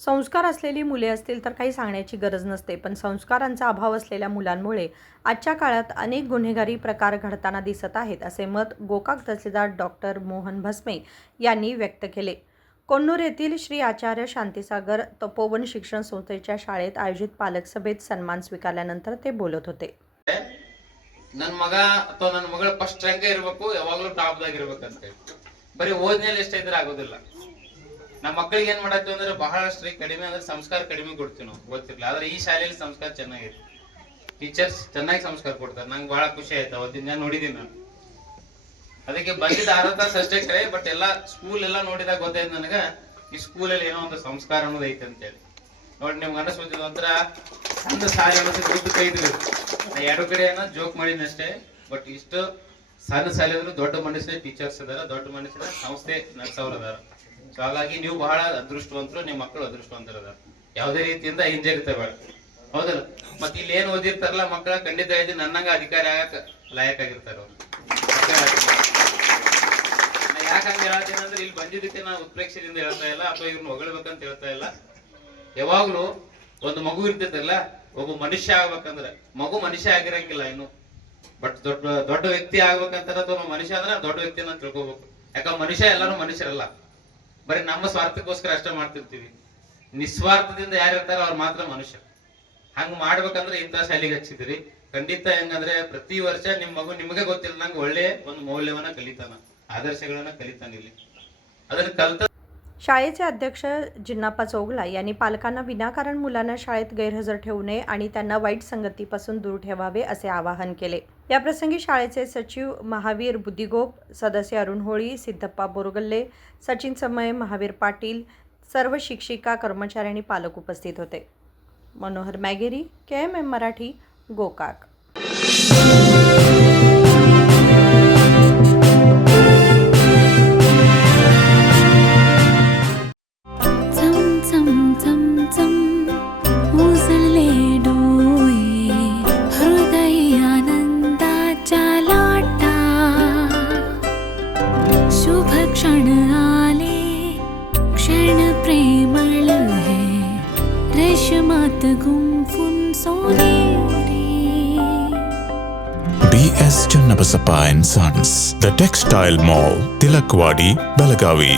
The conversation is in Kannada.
संस्कार असलेली मुले असतील तर काही सांगण्याची गरज नसते, पण संस्कारांचा अभाव असलेल्या मुलांमुळे आजच्या काळात अनेक गुन्हेगारी प्रकार घडताना दिसत आहेत, असे मत गोकाक तहसीलदार डॉक्टर मोहन भस्मे यांनी व्यक्त केले. कोण्णूर येथील श्री आचार्य शांतीसागर तपोवन शिक्षण संस्थेच्या शाळेत आयोजित पालक सभेत सन्मान स्वीकारल्यानंतर ते बोलत होते. ನನ್ನ ಮಗ ಅಥವಾ ನನ್ನ ಮಗಳ ಫಸ್ಟ್ ರ್ಯಾಂಕ್ ಇರಬೇಕು, ಯಾವಾಗಲೂ ಟಾಪ್ ದಾಗ ಇರಬೇಕಂತ ಬರೀ ಓದ್ನೇಲಿ ಎಷ್ಟೇ ಇದ್ರೆ ಆಗೋದಿಲ್ಲ. ನಮ್ಮ ಮಕ್ಕಳಿಗೆ ಏನ್ ಮಾಡತ್ತೀವಿ ಅಂದ್ರೆ ಬಹಳಷ್ಟು ಕಡಿಮೆ ಅಂದ್ರೆ ಸಂಸ್ಕಾರ ಕಡಿಮೆ ಕೊಡ್ತೀವಿ ನಾವು, ಗೊತ್ತಿರ್ಲಿಲ್ಲ. ಆದ್ರೆ ಈ ಶಾಲೆಯಲ್ಲಿ ಸಂಸ್ಕಾರ ಚೆನ್ನಾಗಿದೆ, ಟೀಚರ್ಸ್ ಚೆನ್ನಾಗಿ ಸಂಸ್ಕಾರ ಕೊಡ್ತಾರೆ. ನಂಗೆ ಬಹಳ ಖುಷಿ ಆಯ್ತು, ಅವತ್ತಿನ ನಾನು ನೋಡಿದೀನಿ. ನಾನು ಅದಕ್ಕೆ ಬಂದಿದ್ದ 6 ತಾಸು ಅಷ್ಟೇ ಕರೆ, ಬಟ್ ಎಲ್ಲಾ ಸ್ಕೂಲ್ ಎಲ್ಲ ನೋಡಿದಾಗ ಗೊತ್ತಾಯ್ತು ನನಗ ಈ ಸ್ಕೂಲಲ್ಲಿ ಏನೋ ಒಂದು ಸಂಸ್ಕಾರ ಅನ್ನೋದು ಐತೆ ಅಂತ ಹೇಳಿ. ನೋಡಿ ನಿಮ್ಗೆ ಅನಿಸ್ಬಿಟ್ಟಿದ್ ಒಂಥರ ಸಣ್ಣ ಸಾಲಿ ಅನ್ನೋದು ದುಡ್ಡು ಕೈದ್ರಿ. ನಾ 2 ಕಡೆ ಜೋಕ್ ಮಾಡಿನಷ್ಟೇ, ಬಟ್ ಇಷ್ಟು ಸಣ್ಣ ಶಾಲೆ ಅಂದ್ರೆ ದೊಡ್ಡ ಮನುಷ್ಯನೇ ಟೀಚರ್ಸ್ ಅದಾರ, ದೊಡ್ಡ ಮನುಷ್ಯನ ಸಂಸ್ಥೆ ನಡೆಸೋರು ಅದಾರ. ಸೊ ಹಾಗಾಗಿ ನೀವು ಬಹಳ ಅದೃಷ್ಟವಂತರು, ನಿಮ್ಮ ಮಕ್ಕಳು ಅದೃಷ್ಟವಂತರು ಅದಾರ. ಯಾವುದೇ ರೀತಿಯಿಂದ ಹಿಂಜರಿತಬೇಡ, ಹೌದಲ್ಲ? ಮತ್ತೆ ಇಲ್ಲಿ ಏನ್ ಓದಿರ್ತಾರಲ್ಲ ಮಕ್ಕಳ, ಖಂಡಿತ ಇದೆ ನನ್ನಂಗ ಅಧಿಕಾರಿ ಆಗಕ್ ಲಾಯಕ್ ಆಗಿರ್ತಾರ ಅವ್ರು. ಯಾಕಂತ ಹೇಳ್ತೀನಿ ಅಂದ್ರೆ ಇಲ್ಲಿ ಬಂದಿದ್ದಕ್ಕೆ ನಾವು ಉತ್ಪ್ರೇಕ್ಷೆಯಿಂದ ಹೇಳ್ತಾ ಇಲ್ಲ ಅಥವಾ ಇವ್ರನ್ನ ಹೊಗಳ್ಬೇಕಂತ ಹೇಳ್ತಾ ಇಲ್ಲ. ಯಾವಾಗ್ಲೂ ಒಂದು ಮಗು ಇರ್ತೈತಲ್ಲ, ಒಬ್ಬ ಮನುಷ್ಯ ಆಗ್ಬೇಕಂದ್ರೆ ಮಗು ಮನುಷ್ಯ ಆಗಿರಂಗಿಲ್ಲ ಇನ್ನು, ಬಟ್ ದೊಡ್ಡ ವ್ಯಕ್ತಿ ಆಗ್ಬೇಕಂತಾರ ಅಥವಾ ಮನುಷ್ಯ ಅಂದ್ರೆ ದೊಡ್ಡ ವ್ಯಕ್ತಿ ಅಂತ ತಿಳ್ಕೊಬೇಕು. ಯಾಕಂದ್ರೆ ಮನುಷ್ಯ ಎಲ್ಲಾರು ಮನುಷ್ಯರಲ್ಲ, ಬರೀ ನಮ್ಮ ಸ್ವಾರ್ಥಕ್ಕೋಸ್ಕರ ಅಷ್ಟೇ ಮಾಡ್ತಿರ್ತೀವಿ. ನಿಸ್ವಾರ್ಥದಿಂದ ಯಾರಿರ್ತಾರ ಅವ್ರು ಮಾತ್ರ ಮನುಷ್ಯ. ಹಂಗ ಮಾಡ್ಬೇಕಂದ್ರೆ ಇಂಥ ಶಾಲೆಗೆ ಹಚ್ಚಿದ್ರಿ. ಖಂಡಿತ ಹೆಂಗಂದ್ರೆ ಪ್ರತಿ ವರ್ಷ ನಿಮ್ ಮಗು ನಿಮಗೆ ಗೊತ್ತಿಲ್ಲ ನಂಗೆ ಒಳ್ಳೆ ಒಂದು ಮೌಲ್ಯವನ್ನ ಕಲಿತಾನ, ಆದರ್ಶಗಳನ್ನ ಕಲಿತಾನ. ಇಲ್ಲಿ ಅದನ್ನ ಕಲಿತ शाळेचे अध्यक्ष जिन्नाप्पा चौगला यांनी पालकांना विनाकारण मुलांना शाळेत गैरहजर ठेवू नये आणि त्यांना वाईट संगतीपासून दूर ठेवावे असे आवाहन केले. याप्रसंगी शाळेचे सचिव महावीर बुद्धिगोप, सदस्य अरुण होळी, सिद्धप्पा बोरगल्ले, सचिन समय, महावीर पाटील, सर्व शिक्षिका, कर्मचारी आणि पालक उपस्थित होते. मनोहर मॅगेरी, KMM मराठी, गोकाक. शुभ क्षण आले, क्षण प्रेमळ है, रेशमात गुंफून सोनेरी. BS Channabasappa and Sons, The Textile Mall, Tilakvadi, Belagavi.